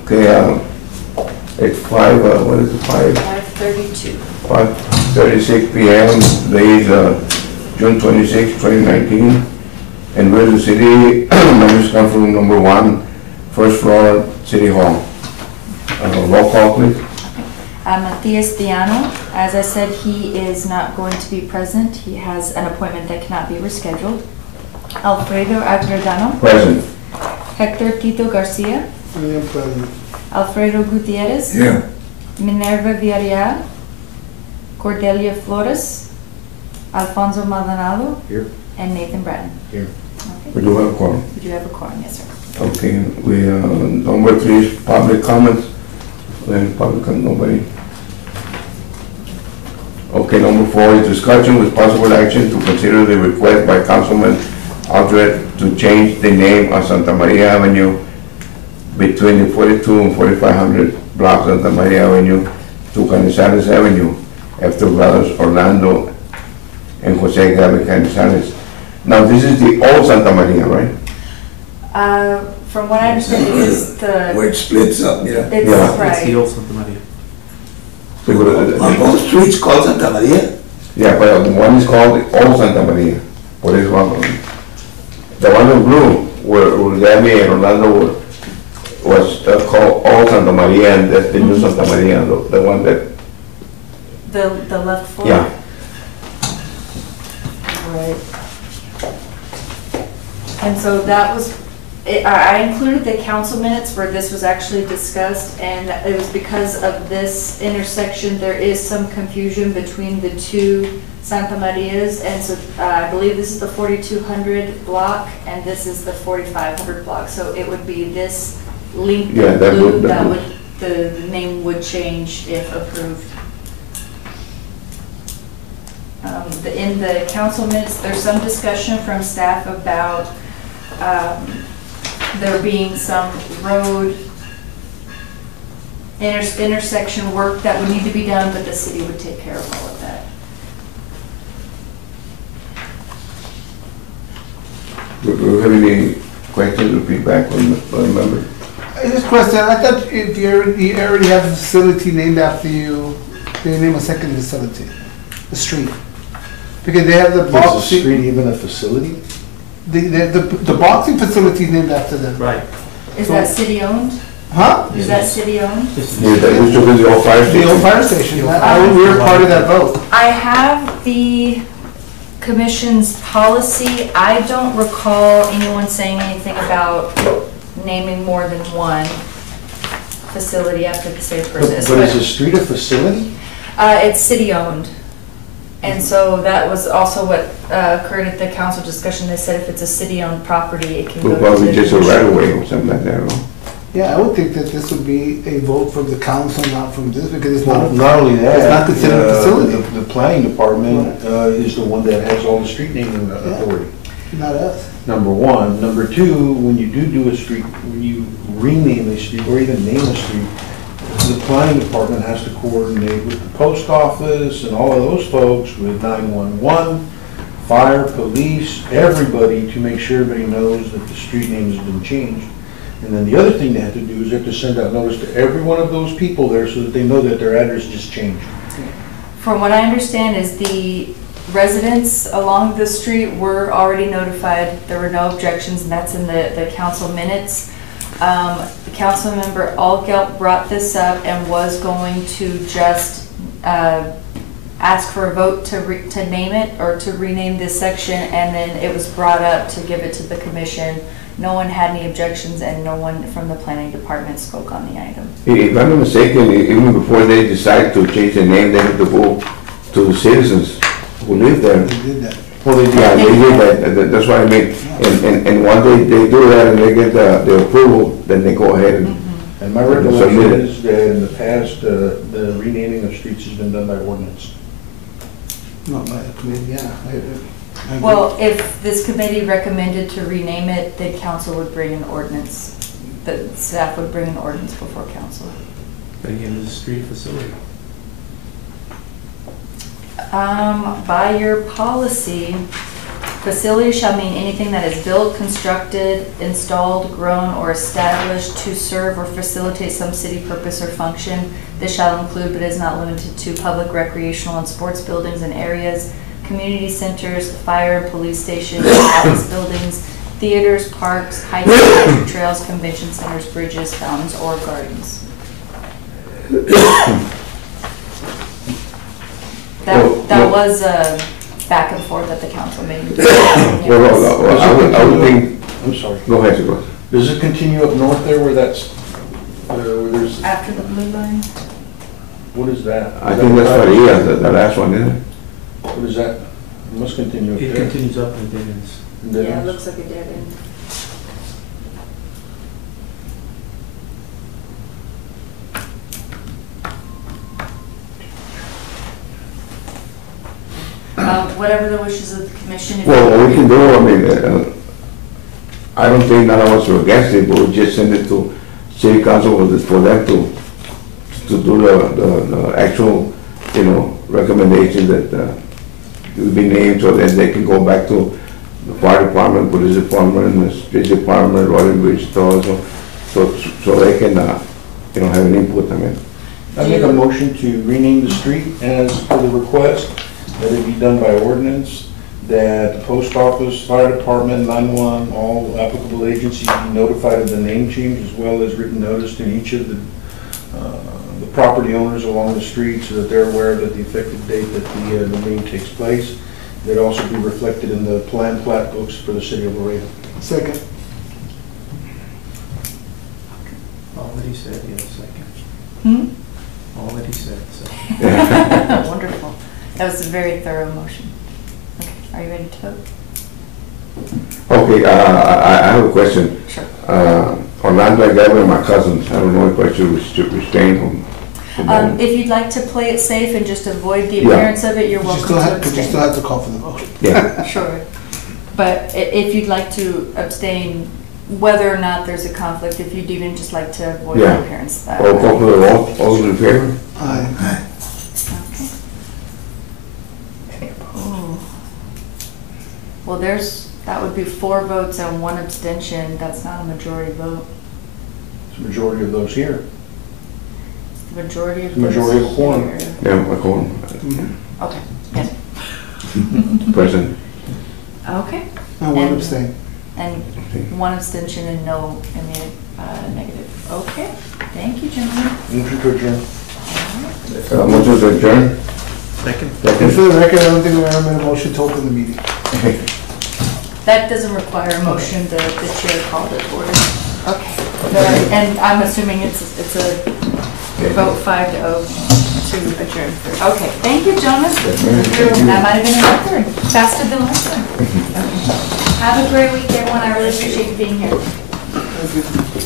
Okay, it's what is it, 5:32. 5:36 p.m. Today is June 26, 2019. And we're the city members conference room number 1, first floor, City Hall. Roll call, please. Matias Diano, as I said, he is not going to be present. He has an appointment that cannot be rescheduled. Alfredo Agredano. Present. Hector Tito Garcia. Present. Alfredo Gutierrez. Here. Minerva Villarreal. Cordelia Flores. Alfonso Maldonado. Here. And Nathan Bratton. Here. Okay. We do have a quorum. We do have a quorum, yes, sir. Okay, we, number 3 is public comments. Then public comment, nobody. Okay, number 4 is discussion with possible action to consider the request by Councilman Aldred to change the name of Santa Maria Avenue between the 42 and 4500 blocks of Santa Maria Avenue to Canizales Avenue after brothers Orlando and Jose Gabriel Canizales. Now, this is the old Santa Maria, right? From what I understand, it is the... Where it splits up, yeah. It's Yeah. right. It's the old Santa Maria. Are both streets called Santa Maria? Yeah, but the one is called the old Santa Maria. What is one? The one in blue, where Gabby and Orlando was called old Santa Maria, and that's the new Santa Maria, the one that, The left floor? yeah. Right. And so that was, I included the council minutes where this was actually discussed, and it was because of this intersection, there is some confusion between the two Santa Marias, and so I believe this is the 4200 block, and this is the 4500 block, so it would be this link Yeah, that blue, would- the name would change if approved. In the council minutes, there's some discussion from staff about there being some road intersection work that would need to be done, but the city would take care of all of that. Do you have any questions or feedback on the member? This question, I thought if you already have a facility named after you, they name a second facility, a street. Because they have the Is the boxing, street even a facility? the boxing facility is named after them. Right. Is that city owned? Huh? Is that city owned? Yeah, that used to be the old fire The station. old fire station, we were part of that vote. I have the commission's policy. I don't recall anyone saying anything about naming more than one facility after the same person. But is the street a facility? It's city owned. And so that was also what occurred at the council discussion. They said if it's a city owned property, it can go Well, to probably the just a commission. right of way or something like that, no? Yeah, I would think that this would be a vote from the council, not from this, because it's Well, not, not only that. it's not considered a facility. The planning department is the one that has all the street naming authority. not us. Number one. Number two, when you do a street, when you rename a street or even name a street, the planning department has to coordinate with the post office and all of those folks with 911, fire, police, everybody to make sure everybody knows that the street name has been changed. And then the other thing they have to do is they have to send out notice to every one of those people there so that they know that their address just changed. From what I understand is the residents along the street were already notified. There were no objections, and that's in the council minutes. The council member Algelt brought this up and was going to just ask for a vote to name it or to rename this section, and then it was brought up to give it to the commission. No one had any objections, and no one from the planning department spoke on the item. If I'm not mistaken, even before they decide to change the name, they have to go to the citizens who live there. They did that. Well, yeah, they do that, that's what I mean. And one day they do that and they get the approval, then they go ahead and, And my recollection is that in the past, the renaming of streets has been done by ordinance. Not by the committee, yeah. I agree. Well, if this committee recommended to rename it, then council would bring an ordinance. The staff would bring an ordinance before council. Again, it's a street facility. By your policy, Facility shall mean anything that is built, constructed, installed, grown, or established to serve or facilitate some city purpose or function. This shall include, but is not limited to, public recreational and sports buildings and areas, community centers, fire and police stations, office buildings, theaters, parks, hiking, nature trails, convention centers, bridges, fountains, or gardens. That was back and forth at the council meeting. Well, I would think, I'm sorry. go ahead, Supervisor. Does it continue up north there where that's, where there's, After the blue line? what is that? I think that's Faria, the last one, isn't it? What is that? It must continue up It there. continues up and then ends. And then Yeah, it it's- looks like a dead end. Whatever the wishes of the commission. if Well, you- what we can do, I mean, I don't think none of us are against it, but we just send it to city council for them to do the actual, you know, recommendation that it will be named so that they can go back to the fire department, police department, the street department, road and bridge stores, so they can, you know, have an input, I mean. I make a motion to rename the street as per the request, that it be done by ordinance, that the post office, fire department, 911, all applicable agencies be notified of the name change as well as written notice to each of the property owners along the street so that they're aware that the effective date that the name takes place. That also be reflected in the plan plat books for the city of Laredo. Second. All that he said, yes, second. Hmm? All that he said, so. Wonderful. That was a very thorough motion. Okay, are you ready to vote? Okay, I have a question. Sure. Orlando, I got with my cousins, I don't know if I should restrain them. If you'd like to play it safe and just avoid the Yeah. appearance of it, you're But welcome to you still abstain. have to call for the vote. Yeah, Sure. But if you'd like to abstain, whether or not there's a conflict, if you'd even just like to avoid the Yeah. appearance of that. all call for the vote, all in favor? Aye. Okay. Ooh. Well, that would be 4 votes and 1 abstention. That's not a majority vote. It's the majority of those here. The majority of Majority those of quorum. here. Yeah, I call Okay, yes. them, present. Okay. And one And- abstain. And 1 abstention and no in the negative. Okay, thank you, gentlemen. Motion to adjourn. Motion to adjourn? Second? And for the record, I don't think we ever made a motion to open the meeting. That doesn't require a motion, the chair called it to order. Okay, and I'm assuming it's a vote 5-0 to adjourn. Okay, thank you, gentlemen. That might have been a record, faster than last time. Okay. Have a great week, everyone, I really appreciate you being here. Thank you.